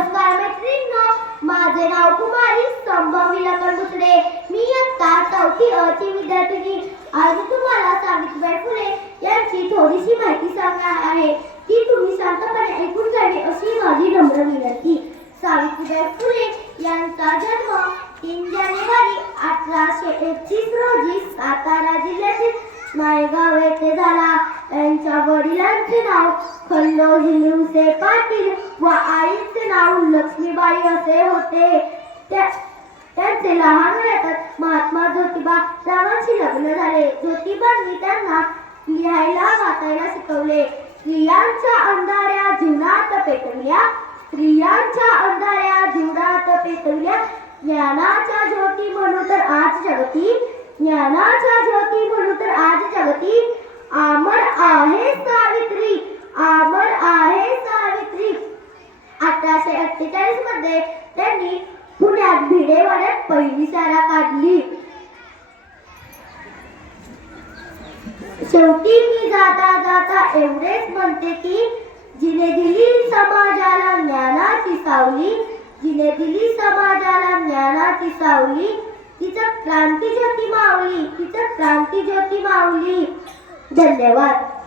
नमस्कार मैत्रिणींनो माझे नाव कुमारी संभावी विलकर दुसरे. मी इयत्ता चौथी अची विद्यार्थिनी आज तुम्हाला सावित्रीबाई फुले यांची थोडीशी माहिती सांगणार आहे. ती तुम्ही शांतपणे ऐकून जावे अशी माझी नम्र विनंती. सावित्रीबाई फुले यांचा जन्म तीन जानेवारी अठराशे एकतीस रोजी सातारा जिल्ह्यातील नायगाव येथे झाला. त्यांच्या वडिलांचे नाव खंडोजी लिवसे पाटील व आईचे नाव लक्ष्मीबाई असे होते. त्यांचे लहान वयातच महात्मा ज्योतिबा रावांशी लग्न झाले. ज्योतिबांनी त्यांना लिहायला वाचायला शिकवले. स्त्रियांच्या अंधाऱ्या जीवनात पेटवल्या. स्त्रियांच्या अंधाऱ्या जीवनात पेटवल्या. ज्ञानाच्या ज्योती म्हणून तर आज जगती. ज्ञानाच्या ज्योती म्हणून तर आज जगती अमर आहे सावित्री अमर आहे सावित्री अठराशे अठ्ठेचाळीसमध्ये त्यांनी पुण्यात भिडेवाड्यात पहिली शाळा काढली. शेवटी मी जाता जाता एवढेच म्हणते की जिने दिली समाजाला ज्ञानाची सावली जिने दिली समाजाला ज्ञानाची सावली तिचं क्रांती ज्योती मावली तिचं क्रांती ज्योती मावली. धन्यवाद.